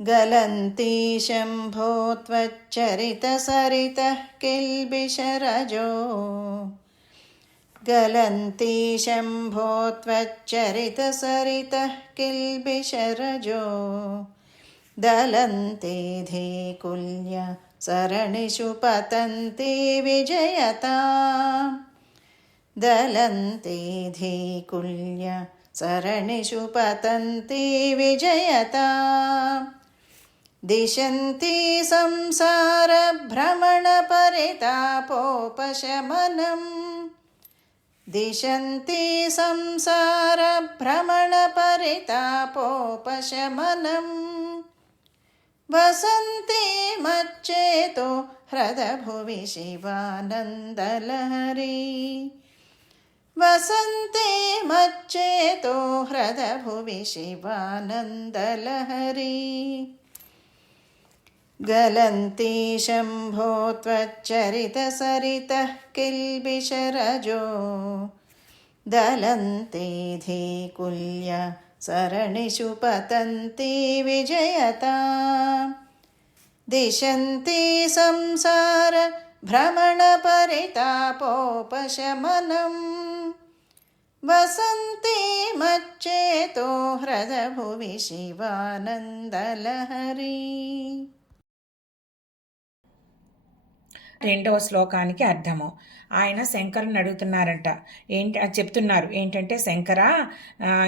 गलन्ति शम्भो त्वच्चरितसरितः किल्बिषरजो। गलन्ति शम्भो त्वच्चरितसरितः किल्बिषरजो। दलन्ते धीकुल्य सरणिषु पतन्ति विजयता। दलन्ते धीकुल्य सरणिषु पतन्ति विजयता दिशन्ति संसारभ्रमणपरितापोपशमनम् दिशन्ति संसारभ्रमणपरितापोपशमनम् वसन्ति मच्चेतो ह्रदभुवि शिवानन्दलहरी वसन्ते मच्चेतो ह्रदभुवि शिवानन्दलहरी गलन्ति शम्भो त्वच्चरितसरितः किल्बिषरजो। दलन्ते धीकुल्य सरणिषु पतन्ति विजयता। दिशन्ति संसार भ्रमणपरितापोपशमनम् वसन्ति मच्चेतो ह्रदभुवि शिवानन्दलहरी రెండవ శ్లోకానికి అర్థము. ఆయన శంకరుని అడుగుతున్నారంట. ఏంటి చెప్తున్నారు ఏంటంటే శంకర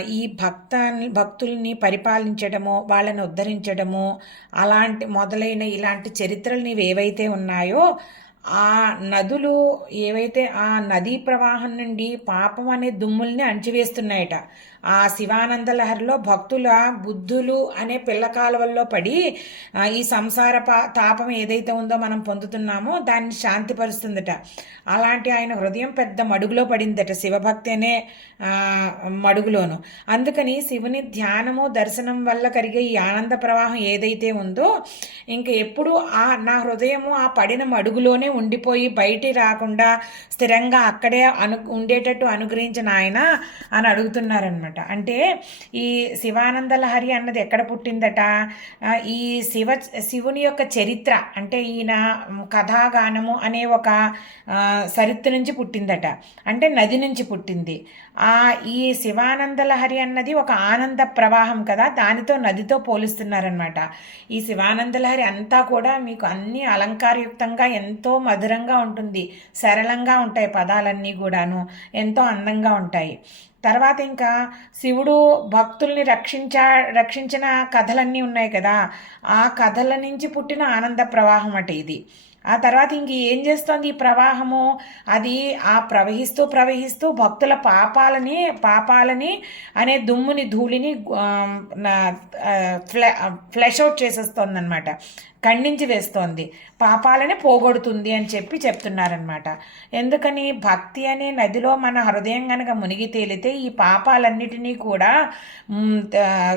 ఈ భక్త భక్తుల్ని పరిపాలించడము వాళ్ళని ఉద్ధరించడము అలాంటి మొదలైన ఇలాంటి చరిత్రలు నీవు ఏవైతే ఉన్నాయో ఆ నదులు ఏవైతే ఆ నదీ ప్రవాహం నుండి పాపం అనే దుమ్ముల్ని అణచివేస్తున్నాయట ఆ శివానంద లహరిలో భక్తుల బుద్ధులు అనే పిల్ల కాలువల్లో పడి ఈ సంసార పా తాపం ఏదైతే ఉందో మనం పొందుతున్నామో దాన్ని శాంతిపరుస్తుందట. అలాంటి ఆయన హృదయం పెద్ద మడుగులో పడిందట శివభక్తి అనే మడుగులోను. అందుకని శివుని ధ్యానము దర్శనం వల్ల కలిగే ఈ ఆనంద ప్రవాహం ఏదైతే ఉందో ఇంక ఎప్పుడు ఆ నా హృదయము ఆ పడిన మడుగులోనే ఉండిపోయి బయటి రాకుండా స్థిరంగా అక్కడే అను ఉండేటట్టు అనుగ్రహించిన ఆయన అని అడుగుతున్నారనమాట అంటే ఈ శివానంద లహరి అన్నది ఎక్కడ పుట్టిందట? ఈ శివ శివుని యొక్క చరిత్ర అంటే ఈయన కథాగానము అనే ఒక చరిత్ర సరిత్తు నుంచి పుట్టిందట. అంటే నది నుంచి పుట్టింది. ఆ ఈ శివానంద లహరి అన్నది ఒక ఆనంద ప్రవాహం కదా దానితో నదితో పోలుస్తున్నారనమాట ఈ శివానంద లహరి అంతా కూడా మీకు అన్ని అలంకారయుక్తంగా ఎంతో మధురంగా ఉంటుంది. సరళంగా ఉంటాయి పదాలన్నీ కూడాను. ఎంతో అందంగా ఉంటాయి. తర్వాత ఇంకా శివుడు భక్తుల్ని రక్షించా రక్షించిన కథలన్నీ ఉన్నాయి కదా. ఆ కథల నుంచి పుట్టిన ఆనంద ప్రవాహం అట ఇది. ఆ తర్వాత ఇంక ఏం చేస్తోంది ఈ ప్రవాహము? అది ఆ ప్రవహిస్తూ ప్రవహిస్తూ భక్తుల పాపాలని పాపాలని అనే దుమ్ముని ధూళిని ఫ్లె ఫ్లెష్ అవుట్ చేసేస్తుంది అనమాట ఖండించి వేస్తోంది. పాపాలని పోగొడుతుంది అని చెప్పి చెప్తున్నారనమాట ఎందుకని? భక్తి అనే నదిలో మన హృదయం కనుక మునిగి తేలితే ఈ పాపాలన్నిటినీ కూడా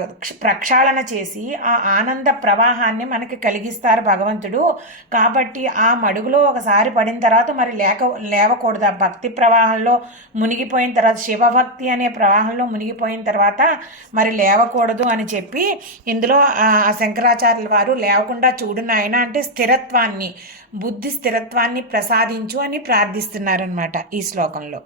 క్ష- ప్రక్షాళన చేసి ఆ ఆనంద ప్రవాహాన్ని మనకి కలిగిస్తారు భగవంతుడు. కాబట్టి ఆ మడుగులో ఒకసారి పడిన తర్వాత మరి లేక లేవకూడదు. ఆ భక్తి ప్రవాహంలో మునిగిపోయిన తర్వాత శివభక్తి అనే ప్రవాహంలో మునిగిపోయిన తర్వాత మరి లేవకూడదు అని చెప్పి ఇందులో ఆ శంకరాచార్యుల వారు లేవకుండా చూ చూడు నాయన అంటే స్థిరత్వాన్ని బుద్ధి స్థిరత్వాన్ని ప్రసాదించు అని ప్రార్థిస్తున్నారనమాట ఈ శ్లోకంలో.